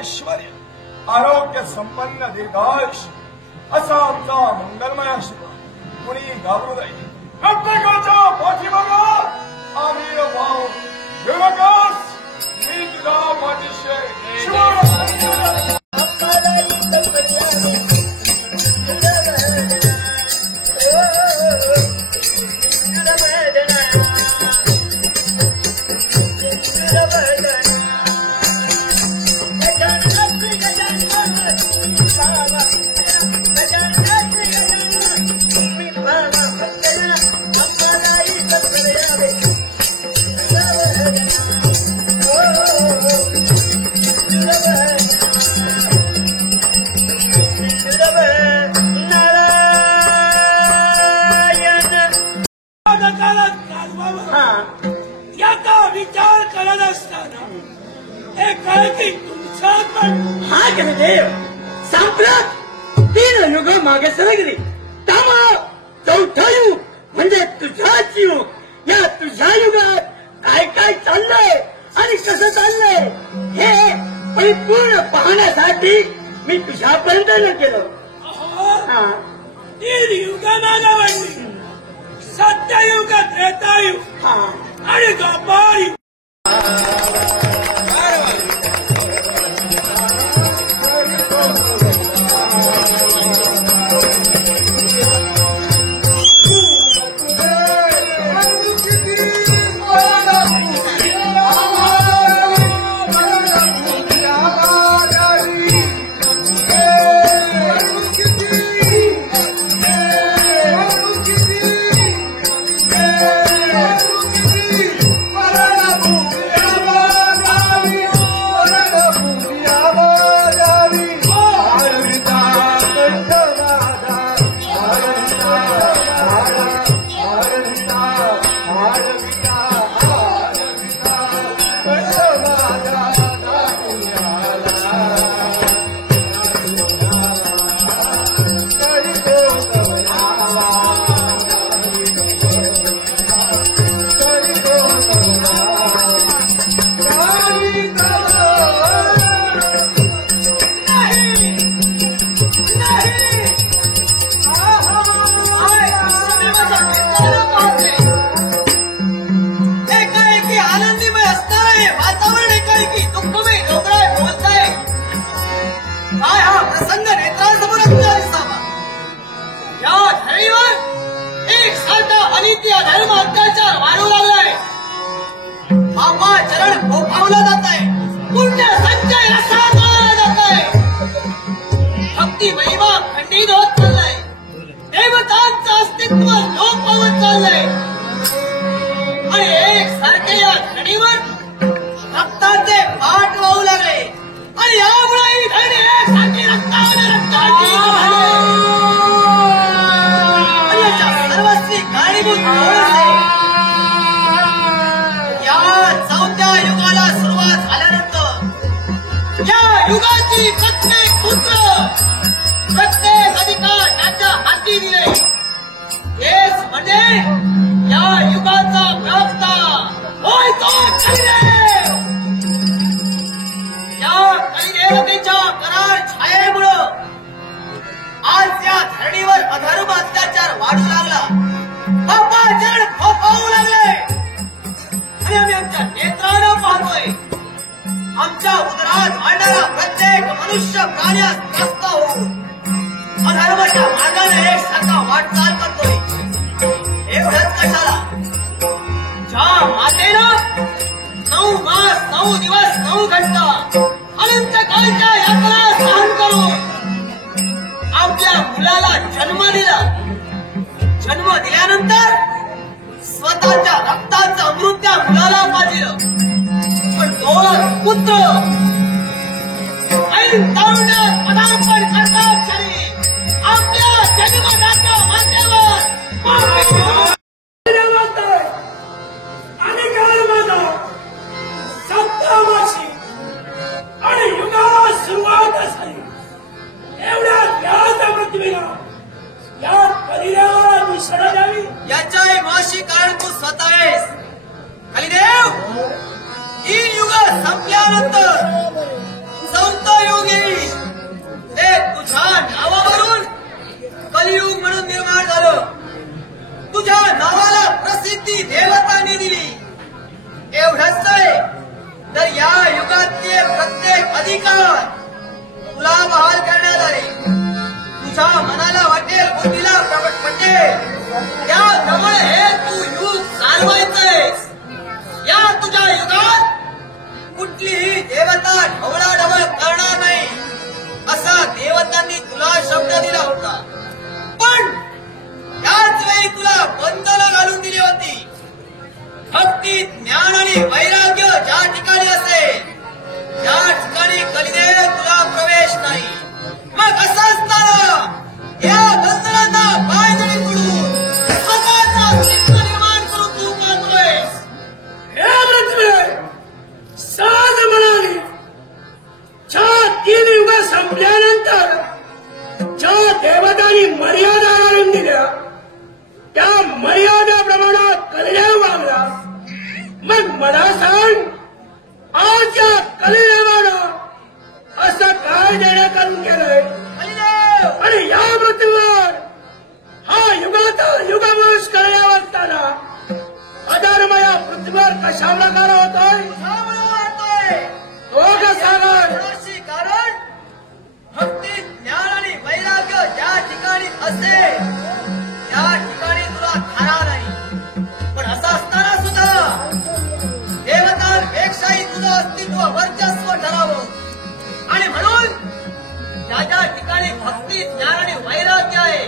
ऐश्वर आरोग्य संपन्न दीर्घायुष्य असा आमचा मंगलमय आशीर्वाद कुणी घाबरू नये. प्रत्येकाच्या पाठीमागा आम्ही भाऊ युवकास मी तुझा पाठीशी शिवाय विचार करत असताना एकाएकी तुमचा हा देव संपलं. 3 युग मागे सरकली. त्यामुळं 4था युग म्हणजे तुझाच युग. या तुझ्या युगात काय काय चाललंय आणि कसं चाललंय हे परिपूर्ण पाहण्यासाठी मी तुझ्यापर्यंत न केलं. 3 युगाला वाढली. सत्ययुग, त्रेतायुग आणि द्वापार युग. धर्म अत्याचार वाढू लागलाय. बाबा चरण फोफावला जात आहे. पुण्य संचय रसा मारला जात आहे. भक्ती महिमा खंडित होत चाललाय. देवतांचं अस्तित्व लोप पावत चाललंय. आणि एक सारखे या घडीवर रक्ताचे पाठ वाहू लागले. आणि यामुळे ही धरणी एकसारखी रक्ताने रक्ताची सर्वस्वी कारणीभूत या 4थ्या युगाला सुरुवात झाल्यानंतर या युगाची प्रत्येक सूत्र प्रत्येक अधिकार त्याच्या हाती दिले. हेच म्हणजे या युगाचा प्रवक्ता होय तो कलिदेव. या कलिदेवतेच्या करार छायेमुळं आज या धरणीवर अधर्म अत्याचार वाढू लागला. बाबा जण फोफावू लागले. आणि आम्ही आमच्या नेत्रानं पाहतोय. आमच्या उदरात वाढणारा प्रत्येक मनुष्य प्राण्यास त्रस्त होऊन अधर्माच्या मार्गाने एकसारखा वाटचाल करतोय. एवढंच कशाला, ज्या मातेनं 9 मास 9 दिवस 9 घंटा अनंत काळच्या यात्रा सहन करून आपल्या मुलाला जन्म दिला. जन्म दिल्यानंतर स्वतःच्या रक्ताचं अमृत त्या मुलाला पाजलं. पण तो पुत्र ऐन तारुण्यात पदार्पण करतात क्षणी आपल्या जन्मदात्या मातेवर आणि काळमाला 7 वर्षी आणि युगाला सुरुवात झाली. एवढ्यात व्याज पृथ्वीला या कलिदेवाला मिसळ द्यावी. याच्याही माशी कारण तू स्वतः आहेस. कलिदेव, 3 युग संपल्यानंतर चौथा युग येईल ते तुझ्या नावावरून कलियुग म्हणून निर्माण झालं. तुझ्या नावाला प्रसिद्धी देवतांनी दिली. एवढंच नाही तर या युगातले प्रत्येक अधिकार तुला बहाल करण्यात आले. तुझ्या मनाला वाटेल, बुद्धीला पटेल त्याप्रमाणे हे तू युग चालवायचंयस. या तुझ्या युगात कुठलीही देवता ढवळाढवळ करणार नाही असा देवतांनी तुला शब्द दिला होता. पण त्याच वेळी तुला बंधनं घालून दिली होती. भक्ती, ज्ञान आणि वैराग्य ज्या ठिकाणी असेल त्या ठिकाणी कलिदेव तुला प्रवेश नाही. मग असं असताना या बंधनांना पायदळी पडून स्वतःचा अस्तित्व निर्माण करून तू करतोयस. हे पृथ्वी साध म्हणाली, ज्या 3 युग संपल्यानंतर ज्या देवतांनी मर्यादा घालून दिल्या त्या मर्यादेप्रमाणे कलिदेव वागला. मग मला सांग, आज या कलिदेवानं असं काय देणं करून केलंय? कलिदेव आणि या पृथ्वीवर हा युगात युगवंश कलिदेव असताना अधर्म या पृथ्वीवर कशा प्रकारे होतोय? तो कसा काय? कारण भक्ती, ज्ञान आणि वैराग्य ज्या ठिकाणी असेल त्या ठिकाणी तुला थारा नाही. पण असं असताना सुद्धा देवतांपेक्षाही तुझं अस्तित्व वर्चस्व ठरावं. आणि म्हणून ज्या ज्या ठिकाणी भक्ती, ज्ञान आणि वैराग्य आहे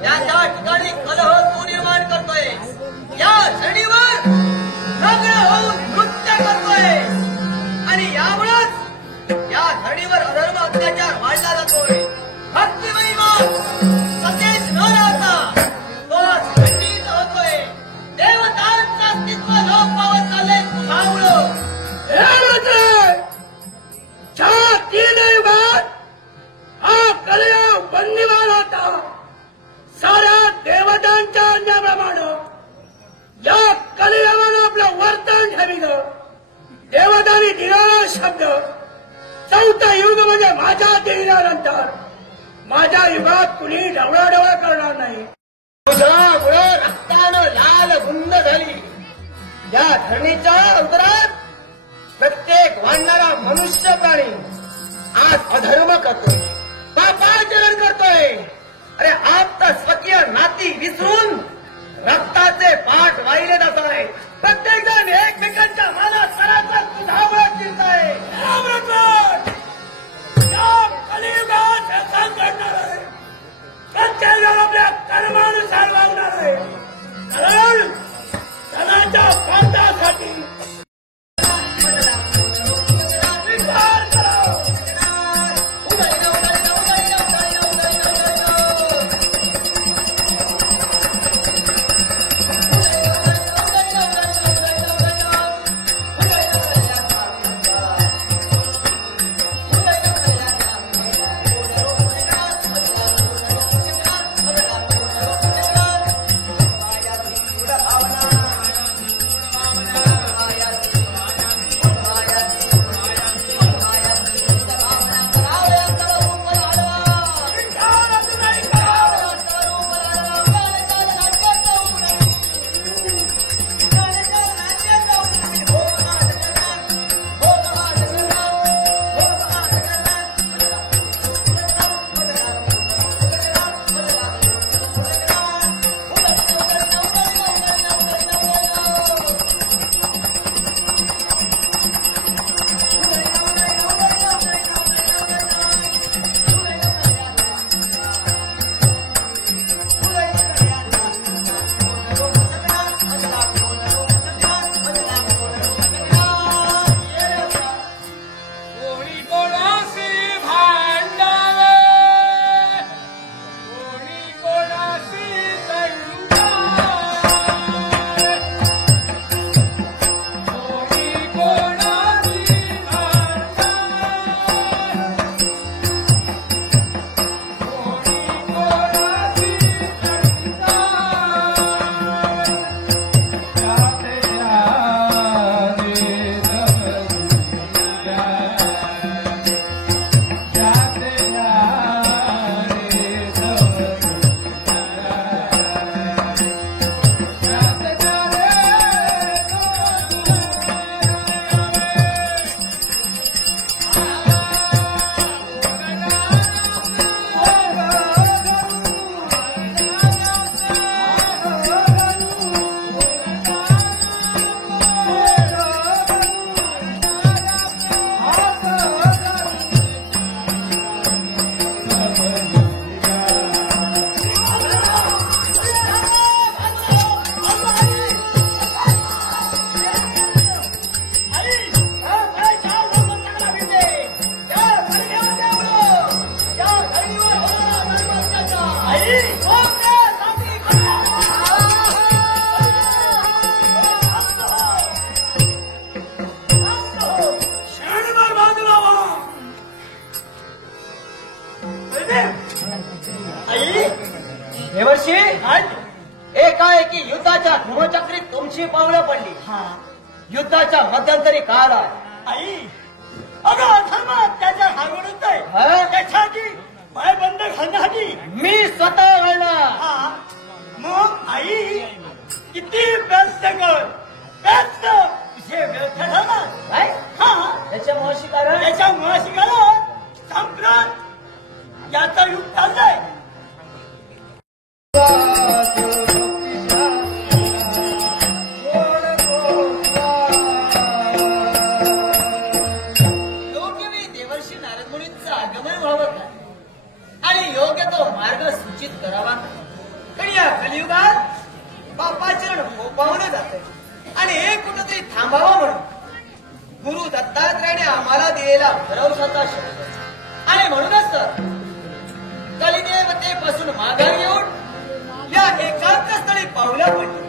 त्या त्या ठिकाणी कलह तू निर्माण करतोय. या श्रेणीवर नग्न होऊन नृत्य करतोय. आणि यामुळेच या धरणीवर अधर्म, अत्याचार वाढला जातोय. भक्ती महिमा सतेज न राहता तो खंडित होतोय. देवतांचं अस्तित्व लोप पावत चाललंय तुझ्यामुळं. ज्या 3 युगात हा कलियुग बंदिवान होता, साऱ्या देवतांच्या अन्याप्रमाणे या कलियुगानं आपलं वर्तन ठरविलं. देवतांनी दिलेला शब्द, चौथा युग म्हणजे माझ्या दिल्यानंतर माझ्या युगात कुणी ढवळाढवळ करणार नाही. तुझ्यामुळं रक्तानं लाल गुंद झाली. या धरणीच्या उदरात प्रत्येक वाढणारा मनुष्य प्राणी आज अधर्म करतोय, पापाचरण करतोय. अरे आता स्वकीय नाती विसरून रक्ताचे पाठ वाहिले जात आहे. प्रत्येक जण एकमेकांच्या मनात सरासर तुझ्यामुळे चिरताय. कलियुगात हे घडणार आहे. प्रत्येक जण आपल्या कर्मानुसार वागणार आहे. कारण धनाच्या स्वार्थासाठी विचार करा. त्यांची पावलं पडली. युद्धाच्या मध्यंतरी काळ आला. आई अगं धर्म त्याच्या हागडत आहे त्याच्यासाठी पाय बंद घालण्यासाठी मी स्वतः घालणार. हा मग आई किती व्यस्त कर व्यस्त तुझे व्यर्थ ठरणार काय हा त्याच्या मुळाशी कारण त्याच्या मुळाशी घालत संप्रत याचा युग चाललाय. योग्य वेळी देवर्षी नारद मुनींचं आगमन व्हावं काय आणि योग्य तो मार्ग सूचित करावा. पण या कलियुगात बापाचरण फोपावलं जाते आणि हे कुठंतरी थांबावं म्हणून गुरु दत्तात्रयाने आम्हाला दिलेला भरवसाचा शब्द आणि म्हणूनच तर कलिदेवतेपासून माघार घेऊन या एकांत स्थळी पावल्या पडली.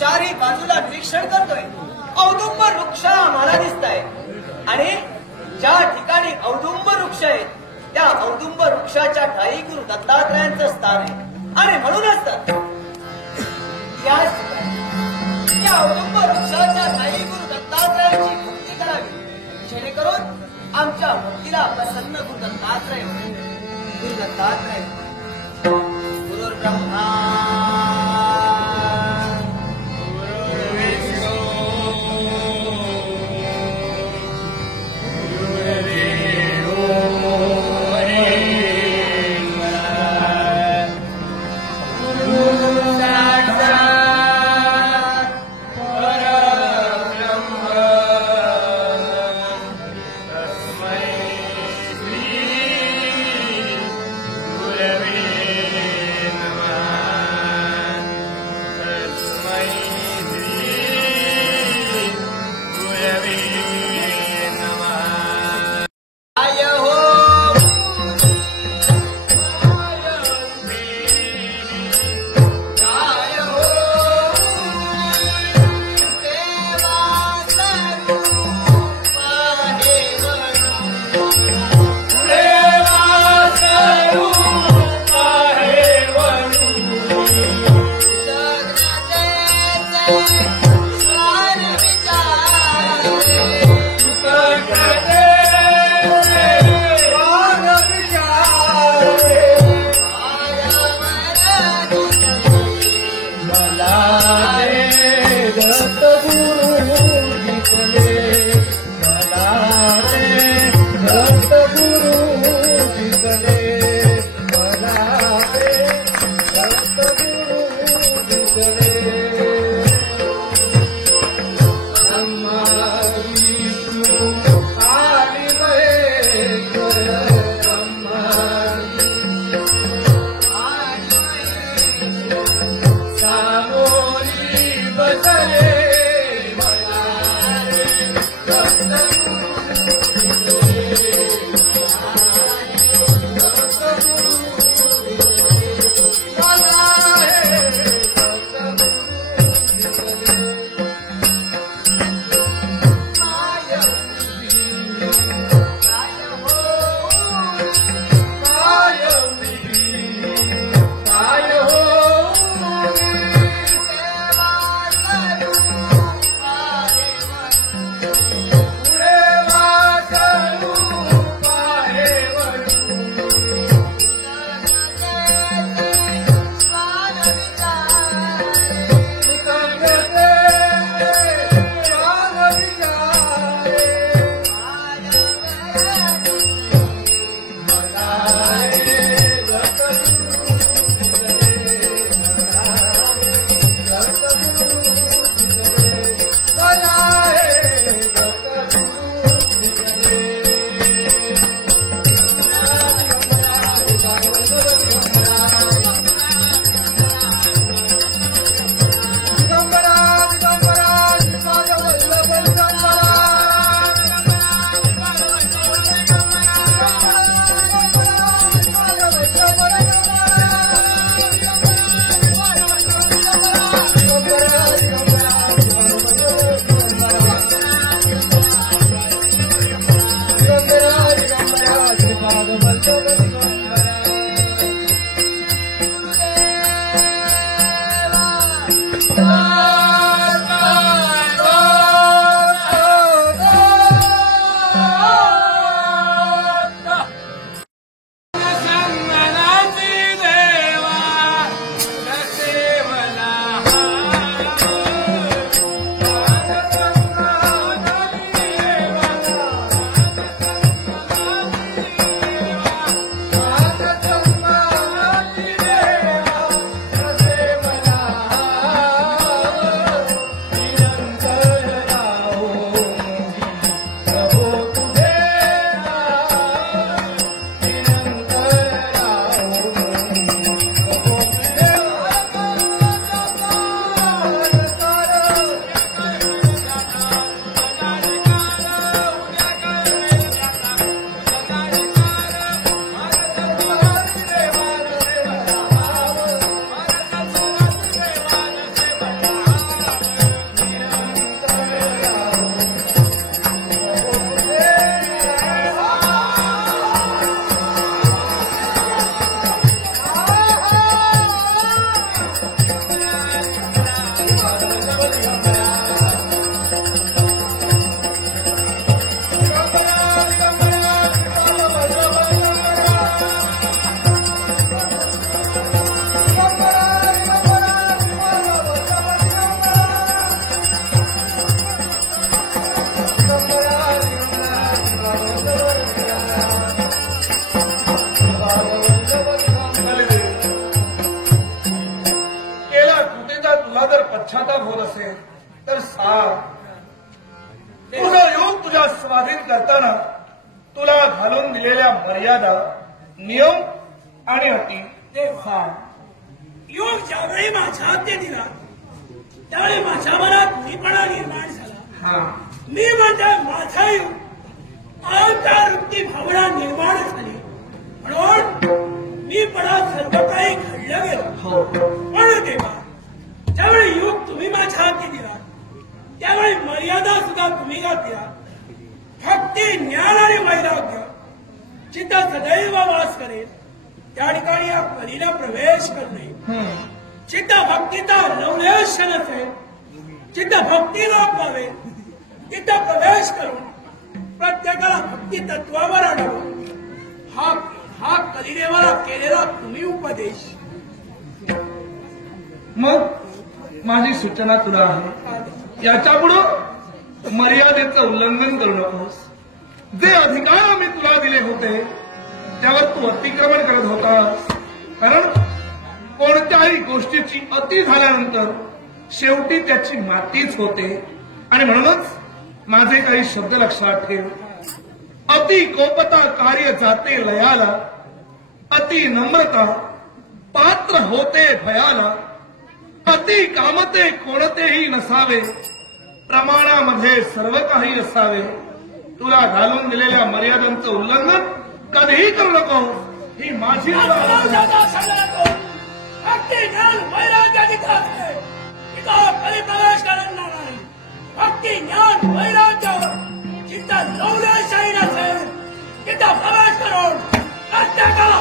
चारही बाजूला निरीक्षण करतोय. औदुंबर वृक्ष आम्हाला दिसत आहे आणि ज्या ठिकाणी औदुंबर वृक्ष आहेत त्या औदुंबर वृक्षाच्या ठाई गुरु दत्तात्रयांचं स्थान आहे आणि म्हणूनच तर याच ठिकाणी या औदुंबर वृक्षाच्या ठाई गुरु दत्तात्रयाची भक्ती करावी जेणेकरून आमच्या भक्तीला प्रसन्न गुरु दत्तात्रय होईल. गुरु दत्तात्रय गुरुर्ब्रह्मा गुरवे नमः. असेल तर सांग. तुझा योग तुझ्या स्वाधीन करताना तुला घालून दिलेल्या मर्यादा, नियम आणि अटी देवा, योग ज्यावेळी माझ्या हाती दिला त्यावेळी माझ्या मनात मीपणा निर्माण झाला. मी म्हणजे माझा योग अहंकार वृत्ती भावना निर्माण झाली म्हणून मी पणा सर्व काही घडलं गेलं. म्हणून देवा, ज्यावेळी योग तुम्ही माझ्या हाती दिला त्यावेळी मर्यादा सुद्धा तुम्ही घातल्या. भक्ती, ज्ञान आणि वैराग्य जिथं सदैव वास करेल त्या ठिकाणी या कलीला प्रवेश करणे. जिथं भक्तीचा लवलेश नसेल, जिथं भक्ती लोक पावेल तिथं प्रवेश करून प्रत्येकाला भक्ती तत्वावर आणून हा कलिदेवाला केलेला तुम्ही उपदेश. मग माझी सूचना तुला आहे, याच्यापुढं मर्यादेचं उल्लंघन करू नकोस. जे अधिकार मी तुला दिले होते त्यावर तू अतिक्रमण करत होतास. कारण कोणत्याही गोष्टीची अति झाल्यानंतर शेवटी त्याची मातीच होते. आणि म्हणूनच माझे काही शब्द लक्षात ठेव. अति कोपता कार्य जाते लयाला, अति नम्रता पात्र होते भयाला, अति कामते कोणतेही नसावे, प्रमाणामध्ये सर्व काही असावे. तुला घालून दिलेल्या मर्यादांचं उल्लंघन कधीही करू नको. ही माझी भक्ती, ज्ञान, वैराग्य तिथं कधी प्रवेश करणार नाही. भक्ती, ज्ञान, वैराग्य जिथं लवलेशाही नसेल तिथं प्रवेश करून प्रत्येकाला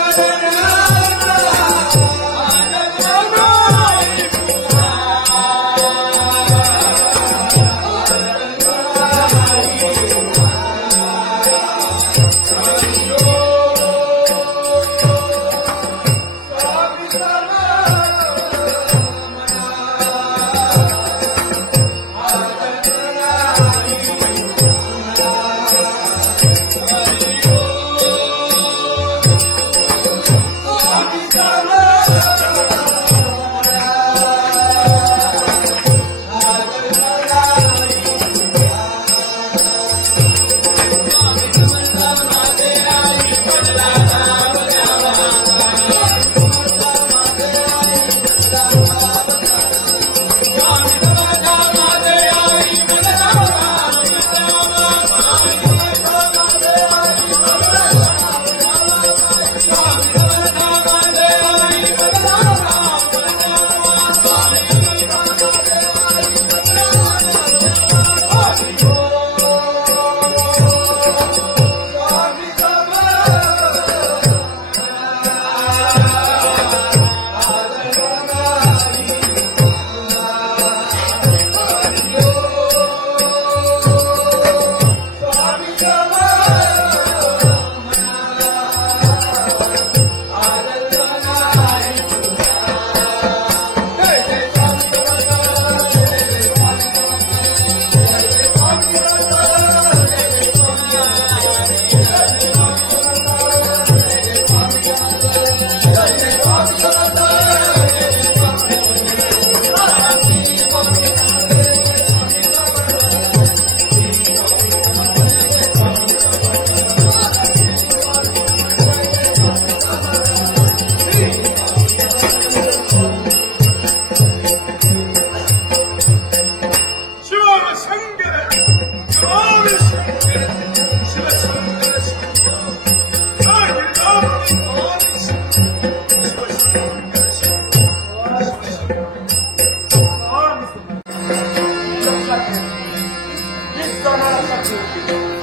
Thank you.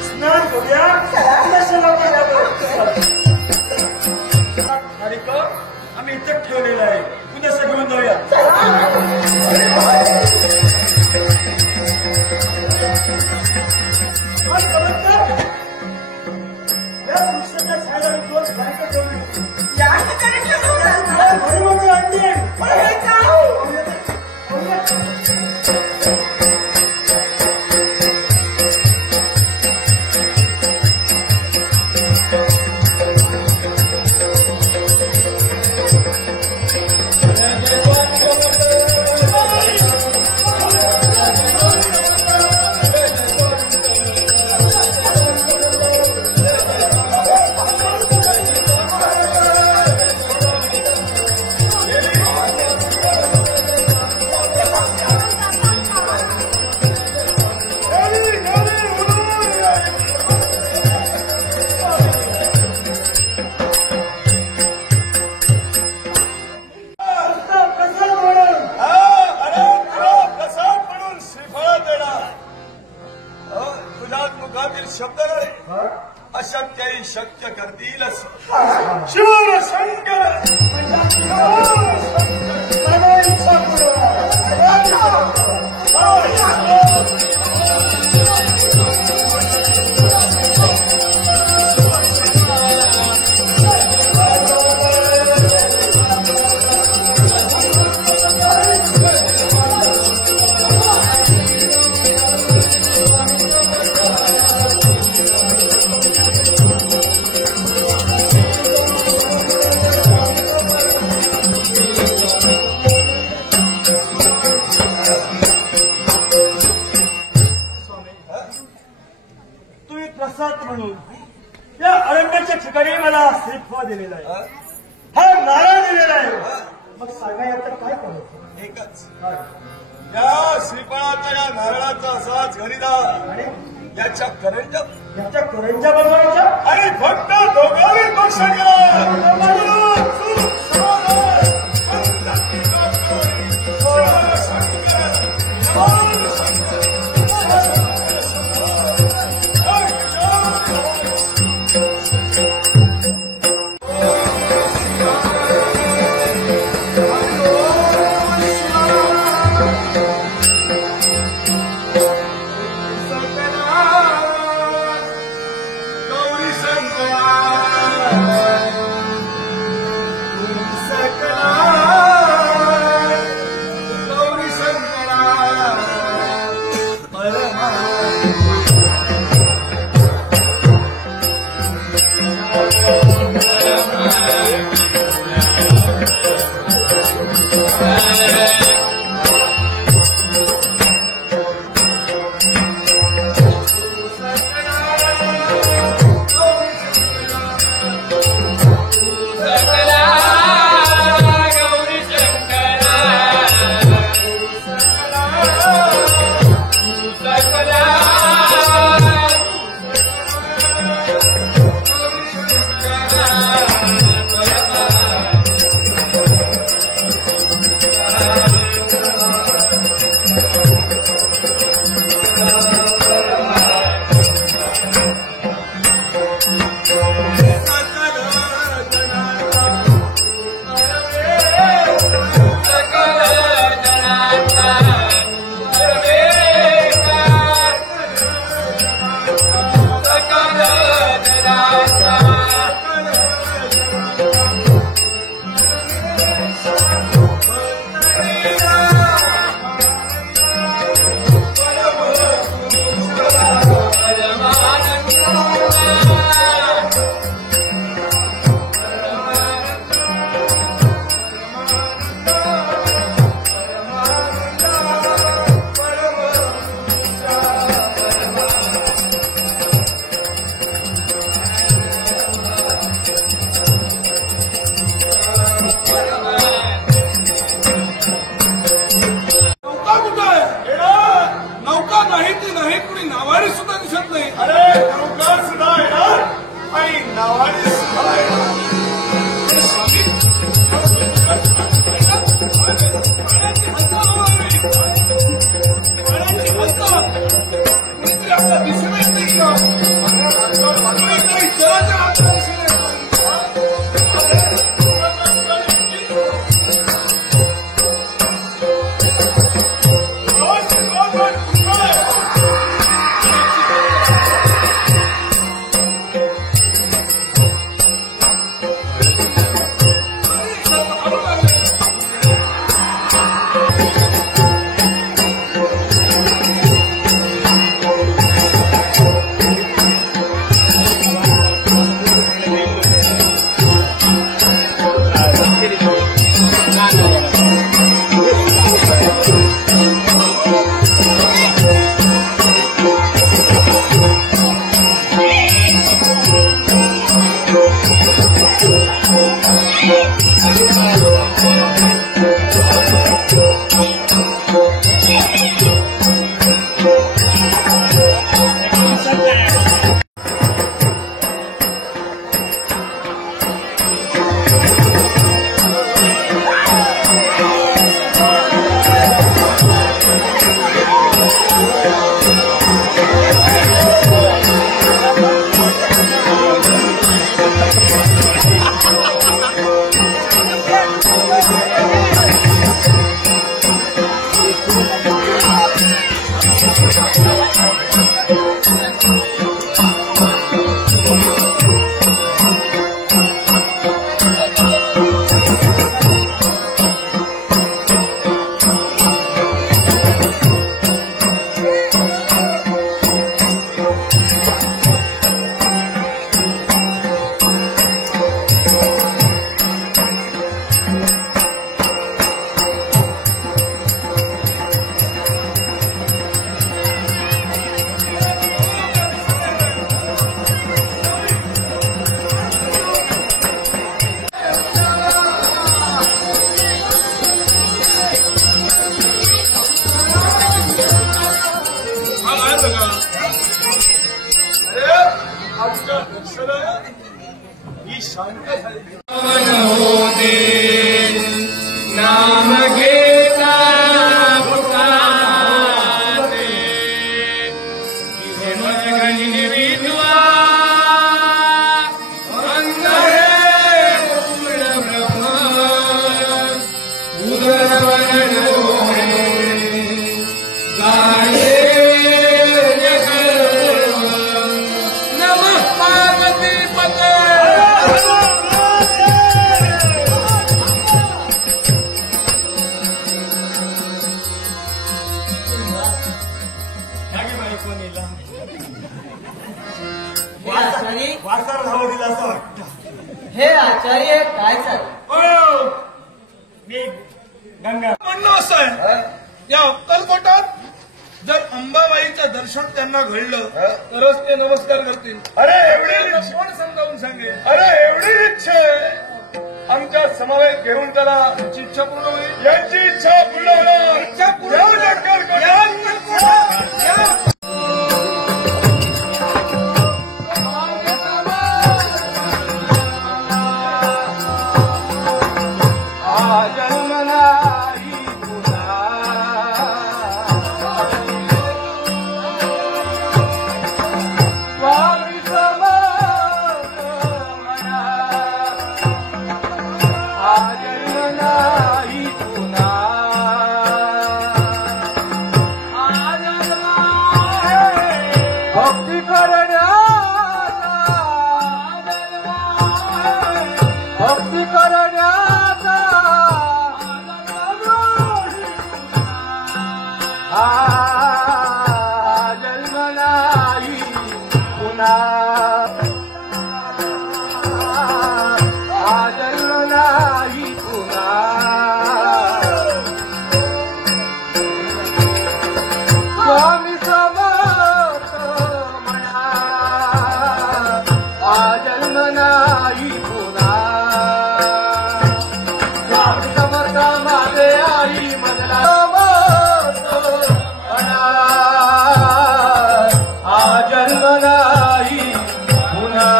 स्नान करूया आम्ही इथं ठेवलेलं आहे उद्या घेऊन जाऊया या पुरुषाच्या छायाला दोन बायका ठेवली शब्द अशक्यही शक्य करतीलच शिव प्रसाद म्हणून या अरण्याच्या ठिकाणी मला श्रीफळ दिलेला आहे हा नारळ दिलेला आहे मग सांगा यात काय करायचं एकच या श्रीफळाचा या नारळाचा असाच घरीदा आणि याच्या करंजा बनवायच्या आणि फक्त दोघांनी पक्ष हे आचार्य काय चाल मी गंगा म्हणणं असं आहे या अक्कलकोटात जर अंबाबाईचं दर्शन त्यांना घडलं तरच ते नमस्कार करतील. अरे एवढी कोण समजावून सांगेल. अरे एवढी इच्छा आहे आमच्या समावेश घेऊन त्याला तुमची इच्छा पूर्ण होईल. यांची इच्छा पूर्ण होणार. इच्छा पूर्ण पुन्हा हा जन्म नाही पुन्हा स्वामी समर्थ म्हणा हा जन्म नाही पुन्हा स्वामी समर्थ माझे आई मधला हा जन्म नाही पुन्हा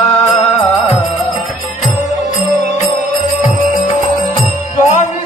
स्वामी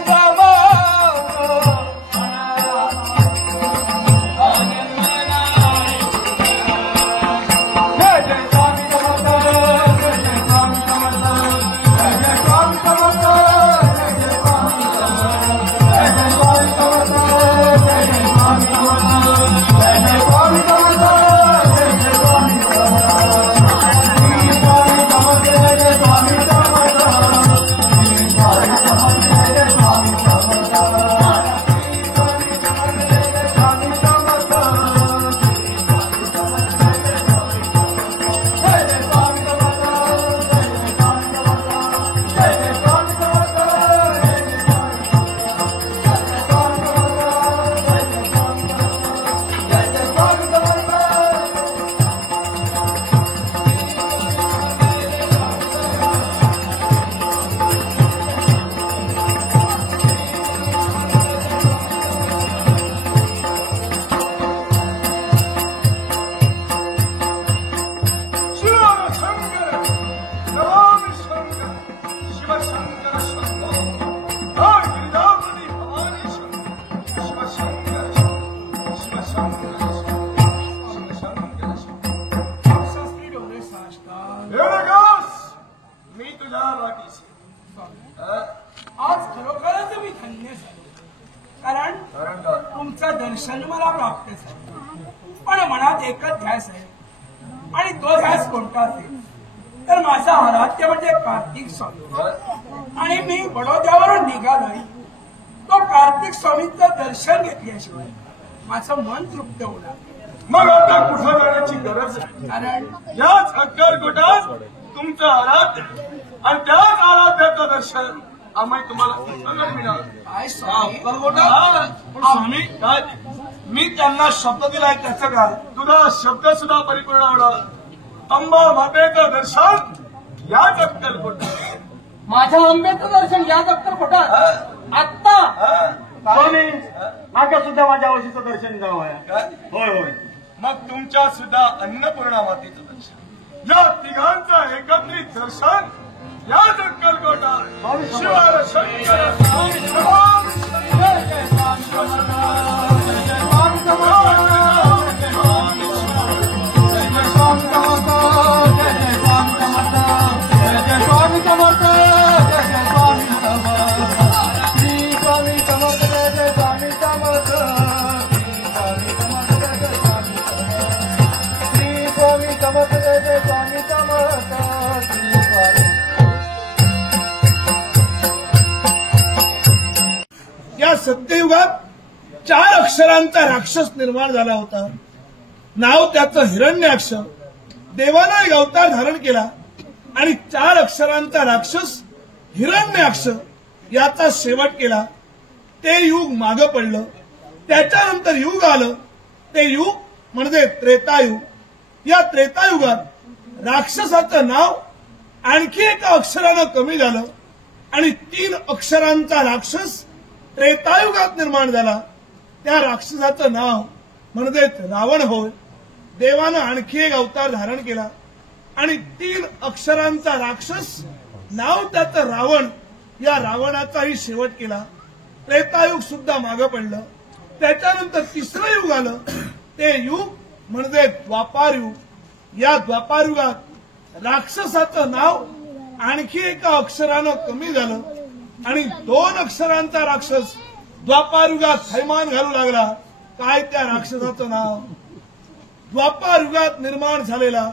मी तुझ्या वाटीशी आज खरोखरच मी धन्य झालो, कारण तुमचं दर्शन मला प्राप्त झालं. पण मनात एकच ध्यास आहे, आणि तो ध्यास कोणता असेल तर माझा आराध्य म्हणजे कार्तिक स्वामी. आणि मी बडोद्यावरून निघालोय तो कार्तिक स्वामींचं दर्शन घेतल्याशिवाय माझं मन तृप्त होणार. मग आता कुठं जाण्याची गरज आहे, कारण याच अक्कलकोटात तुमचं आराध्य आणि त्याच आराध्याचं दर्शन आम्ही तुम्हाला मिळालं. काय स्वामी, स्वामी काय मी त्यांना शब्द दिलाय त्याचं काय, तुझा शब्द सुद्धा परिपूर्ण होणार. अंबा मातेचं दर्शन याच अक्कलकोटात, माझ्या आंब्याचं दर्शन या अक्कलकोटात आत्ता. स्वामी मागे सुद्धा माझ्या आवशीचं दर्शन जावं आहे. काय? होय होय. मग तुमच्या सुद्धा अन्नपूर्णा मातेचं दर्शन, या तिघांचं एकत्रित दर्शन याच अक्कलकोटात. शिवार शंकर स्वामी या सत्ययुगात 4 अक्षरांचा राक्षस निर्माण झाला होता. नाव त्याचं हिरण्याक्ष. देवानं एक अवतार धारण केला आणि 4 अक्षरांचा राक्षस हिरण्याक्ष याचा शेवट केला. ते युग मागं पडलं. त्याच्यानंतर युग आलं. ते युग म्हणजे त्रेतायुग. या त्रेतायुगात राक्षसाचं नाव आणखी एका अक्षरानं कमी झालं आणि 3 अक्षरांचा राक्षस त्रेतायुगात निर्माण झाला. त्या राक्षसाचं नाव म्हणजे रावण होय. देवानं आणखी एक अवतार धारण केला आणि 3 अक्षरांचा राक्षस नाव त्याचं रावण. या रावणाचाही शेवट केला. त्रेतायुग सुद्धा मागं पडलं. त्याच्यानंतर 3रं युग आलं. ते युग म्हणजे द्वापार युग. या द्वापार युगात राक्षसाचं नाव आणखी एका अक्षरानं कमी झालं आणि 2 अक्षरांचा राक्षस द्वापार युगात थैमान घालू लागला. काय त्या राक्षसाचं नाव? द्वापार युगात निर्माण झालेला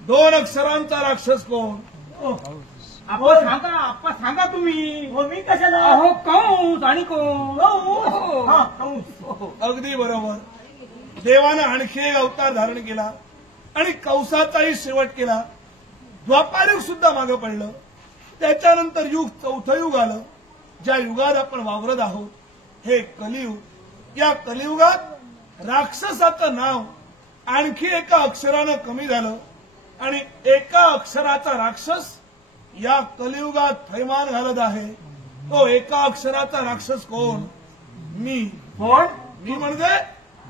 2 अक्षरांचा राक्षस कोण? आप्पा सांगा तुम्ही. हो मी कशाला? अहो कंस आणि कोण? हा, कंस. अगदी बरोबर. देवानं आणखी एक अवतार धारण केला आणि कौसाचाही शेवट केला. द्वापारयुग सुद्धा मागं पडलं. त्याच्यानंतर युग चौथं युग आलं. ज्या युगात आपण वावरत आहोत हे कलियुग. या कलियुगात राक्षसाचं नाव आणखी एका अक्षरानं कमी झालं आणि एका अक्षराचा राक्षस या कलियुगात थैमान घालत आहे. तो एका अक्षराचा राक्षस कोण? मी. कोण?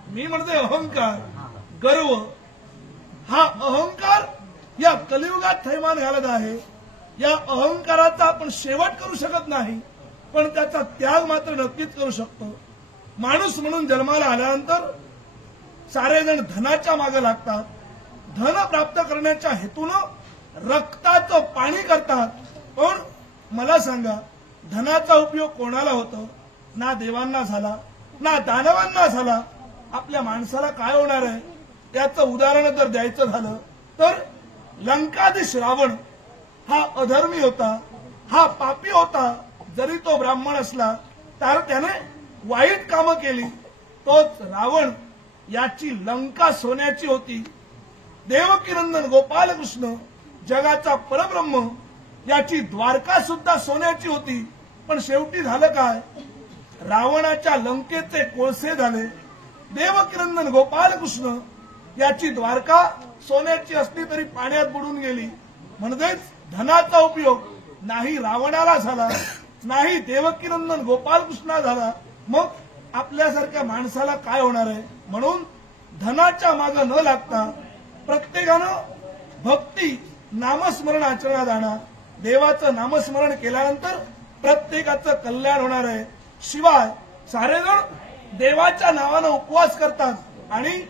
मी म्हणते अहंकार, गर्व. हा अहंकार या कलियुगात थैमान घालत आहे. या अहंकाराचा आपण शेवट करू शकत नाही, पण त्याचा त्याग मात्र नक्कीच करू शकतो. माणूस म्हणून जन्माला आल्यानंतर सारेजण धनाच्या मागे लागतात. धन प्राप्त करण्याच्या हेतूनं रक्ताचं पाणी करतात. पण मला सांगा, धनाचा उपयोग कोणाला होतो? ना देवांना झाला, ना दानवांना झाला. आपल्या माणसाला काय होणार आहे? याचं उदाहरण जर द्यायचं झालं तर लंकाधीश रावण हा अधर्मी होता, हा पापी होता. जरी तो ब्राह्मण असला तर त्याने वाईट कामं केली. तोच रावण याची लंका सोन्याची होती. देवकीनंदन गोपालकृष्ण जगाचा परब्रह्म याची द्वारका सुद्धा सोन्याची होती. पण शेवटी झालं काय? रावणाच्या लंकेचे कोळसे झाले. देवकीनंदन गोपालकृष्ण याची द्वारका सोन्याची असली तरी पाण्यात बुडून गेली. म्हणजेच धनाचा उपयोग नाही रावणाला झाला, नाही देवकीनंदन गोपालकृष्णा झाला. मग आपल्यासारख्या माणसाला काय होणार आहे? म्हणून धनाच्या मागे न लागता प्रत्येकानं भक्ती नामस्मरण आचरणात आणा. देवाचं नामस्मरण केल्यानंतर प्रत्येकाचं कल्याण होणार आहे. शिवाय सारेजण देवाच्या नावानं उपवास करतात आणि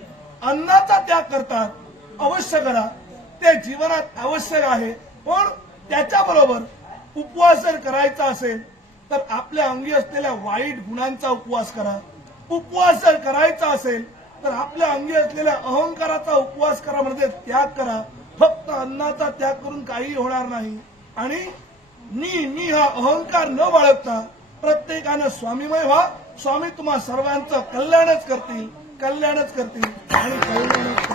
अन्नाचा त्याग करतात. अवश्य करा, ते जीवनात आवश्यक आहे. पण त्याच्याबरोबर उपवास जर करायचा असेल तर आपल्या अंगी असलेल्या वाईट गुणांचा उपवास करा. उपवास जर करायचा असेल तर आपल्या अंगी असलेल्या अहंकाराचा उपवास करा, म्हणजे त्याग करा. फक्त अन्नाचा त्याग करून काही होणार नाही. आणि मी हा अहंकार न बाळगता प्रत्येकानं स्वामीमय व्हा. स्वामी तुम्हा सर्वांचं कल्याणच करतील आणि कल्याणच